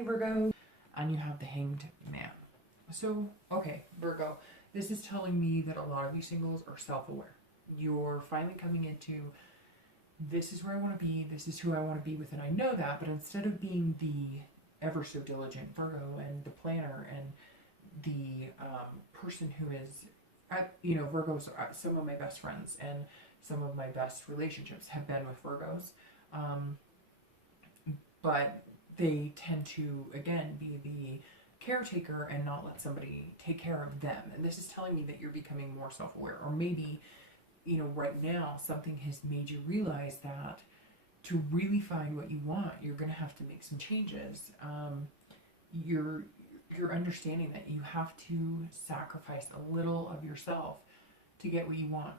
Hey Virgo, and you have the Hanged Man. So, okay, Virgo, this is telling me that a lot of you singles are self-aware. You're finally coming into, this is where I want to be, this is who I want to be with, and I know that, but instead of being the ever so diligent Virgo and the planner and the person who is, Virgos, some of my best friends and some of my best relationships have been with Virgos, but they tend to, again, be the caretaker and not let somebody take care of them. And this is telling me that you're becoming more self-aware. Or maybe, right now, something has made you realize that to really find what you want, you're going to have to make some changes. You're understanding that you have to sacrifice a little of yourself to get what you want.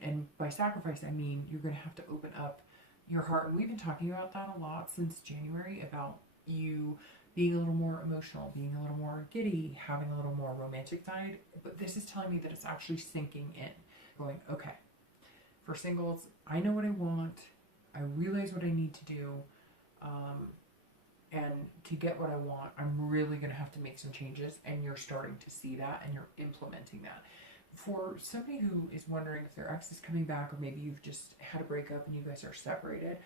And by sacrifice, I mean you're going to have to open up your heart. And we've been talking about that a lot since January, about you being a little more emotional, being a little more giddy, having a little more romantic side. But this is telling me that it's actually sinking in, going, okay, for singles, I know what I want, I realize what I need to do, and to get what I want, I'm really going to have to make some changes, and you're starting to see that, and you're implementing that. For somebody who is wondering if their ex is coming back, or maybe you've just had a breakup and you guys are separated,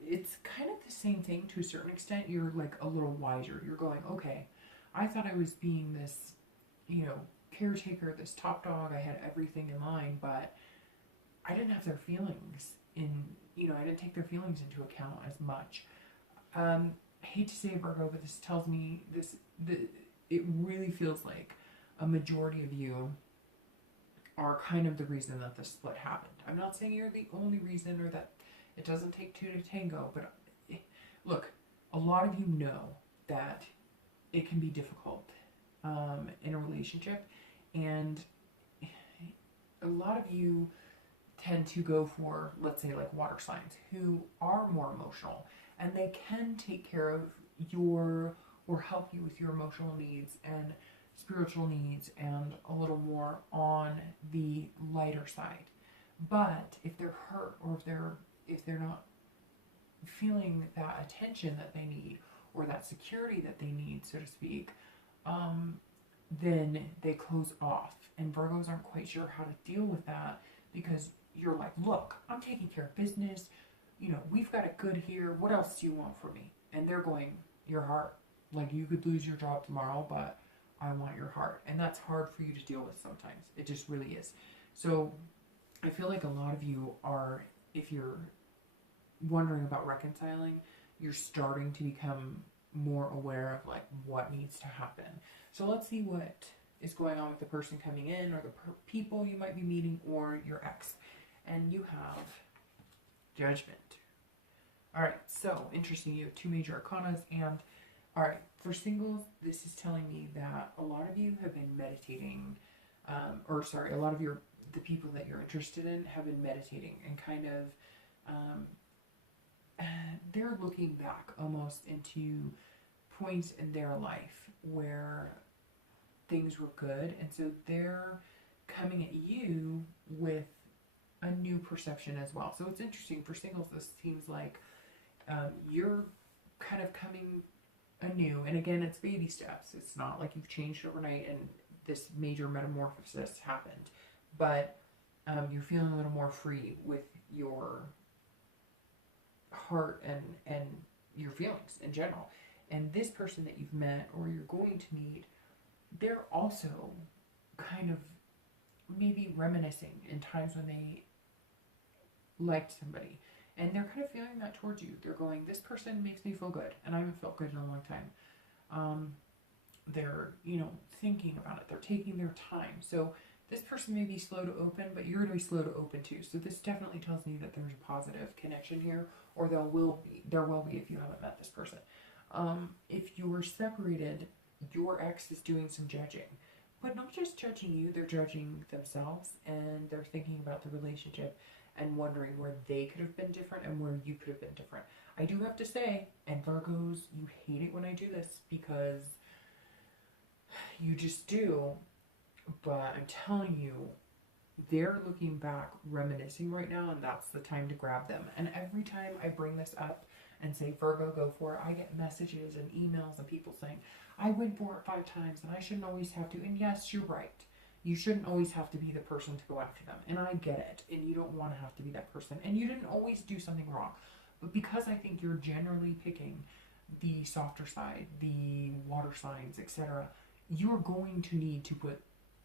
it's kind of the same thing to a certain extent. You're like a little wiser. You're going, okay, I thought I was being this, caretaker, this top dog. I had everything in line, but I didn't have their feelings I didn't take their feelings into account as much. I hate to say it, Virgo, but this tells me it really feels like a majority of you are kind of the reason that this split happened. I'm not saying you're the only reason or that it doesn't take two to tango, but look, a lot of you know that it can be difficult in a relationship, and a lot of you tend to go for, let's say, like water signs who are more emotional, and they can take care of or help you with your emotional needs and spiritual needs and a little more on the lighter side. But if they're hurt, or if they're not feeling that attention that they need, or that security that they need, so to speak, then they close off. And Virgos aren't quite sure how to deal with that, because you're like, look, I'm taking care of business, we've got it good here, what else do you want from me? And they're going, your heart. Like, you could lose your job tomorrow, but I want your heart. And that's hard for you to deal with sometimes. It just really is. So I feel like a lot of you are, if you're wondering about reconciling, you're starting to become more aware of like what needs to happen. So let's see what is going on with the person coming in, or the people you might be meeting, or your ex. And you have Judgment. All right, so interesting. You have two major arcanas. And all right, for singles, this is telling me that a lot of you have been meditating, a lot of the people that you're interested in have been meditating, and kind of they're looking back almost into points in their life where things were good, and so they're coming at you with a new perception as well. So it's interesting for singles. This seems like you're kind of coming anew, and again, it's baby steps. It's not like you've changed overnight and this major metamorphosis happened, but you're feeling a little more free with your heart and your feelings in general. And this person that you've met, or you're going to meet, they're also kind of maybe reminiscing in times when they liked somebody, and they're kind of feeling that towards you. They're going, this person makes me feel good, and I haven't felt good in a long time. They're thinking about it, they're taking their time. So this person may be slow to open, but you're going to be slow to open too. So this definitely tells me that there's a positive connection here, or there will be if you haven't met this person. If you were separated, your ex is doing some judging, but not just judging you, they're judging themselves, and they're thinking about the relationship and wondering where they could have been different and where you could have been different. I do have to say, and Virgos, you hate it when I do this, because you just do, but I'm telling you, they're looking back, reminiscing right now, and that's the time to grab them. And every time I bring this up, and say, Virgo, go for it. I get messages and emails and people saying, I went for it 5 times and I shouldn't always have to. And yes, you're right. You shouldn't always have to be the person to go after them. And I get it. And you don't want to have to be that person. And you didn't always do something wrong. But because I think you're generally picking the softer side, the water signs, etc., you're going to need to put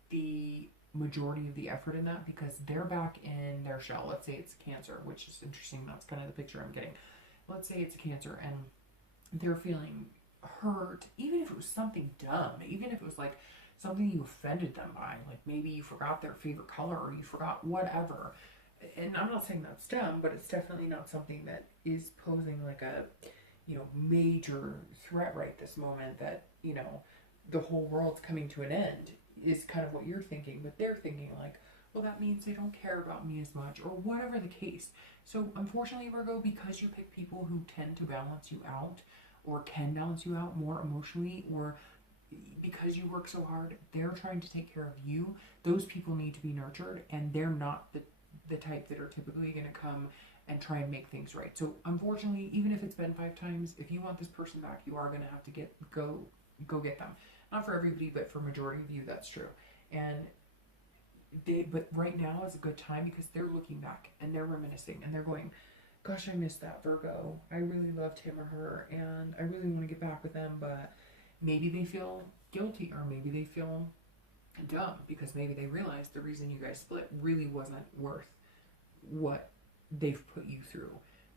the majority of the effort in that because they're back in their shell. Let's say it's Cancer, which is interesting. That's kind of the picture I'm getting. Let's say it's a Cancer and they're feeling hurt, even if it was something dumb, even if it was like something you offended them by, like maybe you forgot their favorite color or you forgot whatever. And I'm not saying that's dumb, but it's definitely not something that is posing like a, you know, major threat right this moment that, you know, the whole world's coming to an end is kind of what you're thinking, but they're thinking like, well, that means they don't care about me as much or whatever the case. So unfortunately, Virgo, because you pick people who tend to balance you out or can balance you out more emotionally, or because you work so hard, they're trying to take care of you. Those people need to be nurtured, and they're not the type that are typically going to come and try and make things right. So unfortunately, even if it's been 5 times, if you want this person back, you are going to have to go get them. Not for everybody, but for majority of you, that's true. And but right now is a good time because they're looking back and they're reminiscing and they're going, gosh, I missed that Virgo. I really loved him or her and I really want to get back with them, but maybe they feel guilty or maybe they feel dumb because maybe they realize the reason you guys split really wasn't worth what they've put you through.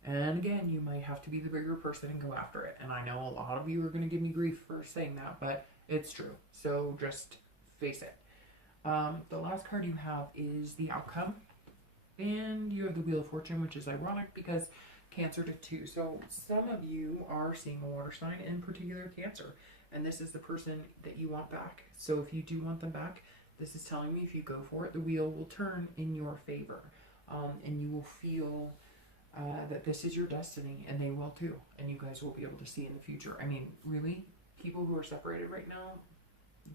And again, you might have to be the bigger person and go after it. And I know a lot of you are going to give me grief for saying that, but it's true. So just face it. The last card you have is the Outcome. And you have the Wheel of Fortune, which is ironic because Cancer did too. So some of you are seeing a water sign, in particular Cancer. And this is the person that you want back. So if you do want them back, this is telling me if you go for it, the wheel will turn in your favor. And you will feel that this is your destiny, and they will too. And you guys will be able to see in the future. I mean, really, people who are separated right now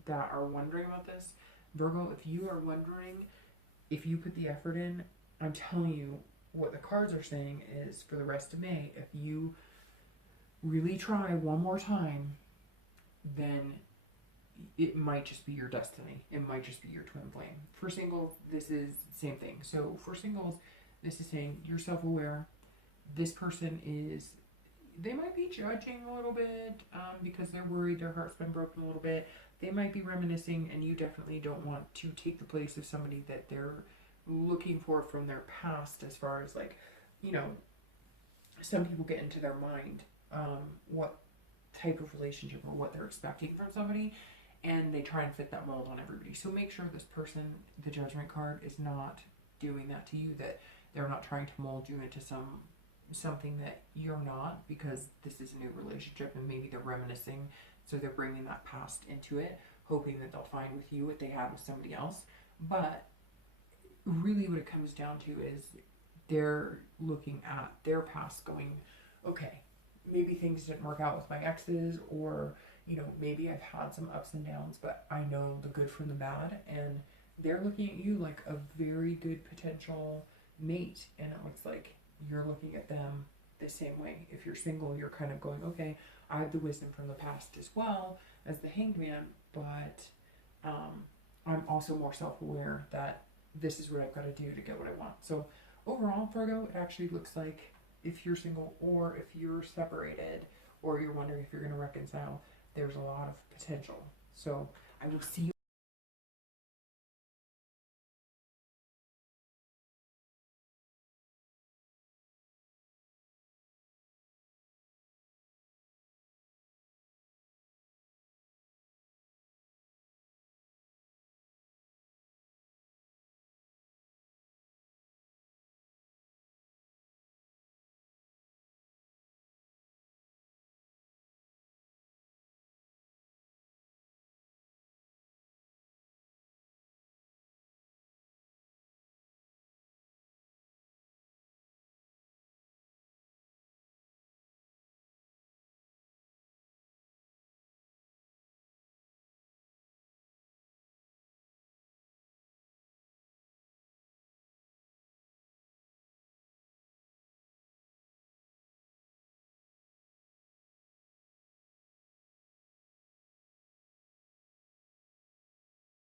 that are wondering about this, Virgo, if you are wondering, if you put the effort in, I'm telling you what the cards are saying is for the rest of May, if you really try one more time, then it might just be your destiny. It might just be your twin flame. For singles, this is the same thing. So for singles, this is saying you're self-aware. This person is, they might be judging a little bit because they're worried their heart's been broken a little bit. They might be reminiscing, and you definitely don't want to take the place of somebody that they're looking for from their past, as far as like, you know, some people get into their mind what type of relationship or what they're expecting from somebody, and they try and fit that mold on everybody. So make sure this person, the Judgment card, is not doing that to you, that they're not trying to mold you into something that you're not, because this is a new relationship and maybe they're reminiscing, so they're bringing that past into it, hoping that they'll find with you what they had with somebody else. But really what it comes down to is they're looking at their past going, okay, maybe things didn't work out with my exes, or, you know, maybe I've had some ups and downs, but I know the good from the bad, and they're looking at you like a very good potential mate, and it looks like you're looking at them the same way. If you're single, you're kind of going, okay, I have the wisdom from the past as well as the Hanged Man, but I'm also more self-aware that this is what I've got to do to get what I want. So overall, Virgo, it actually looks like if you're single or if you're separated or you're wondering if you're going to reconcile, there's a lot of potential. So I will see you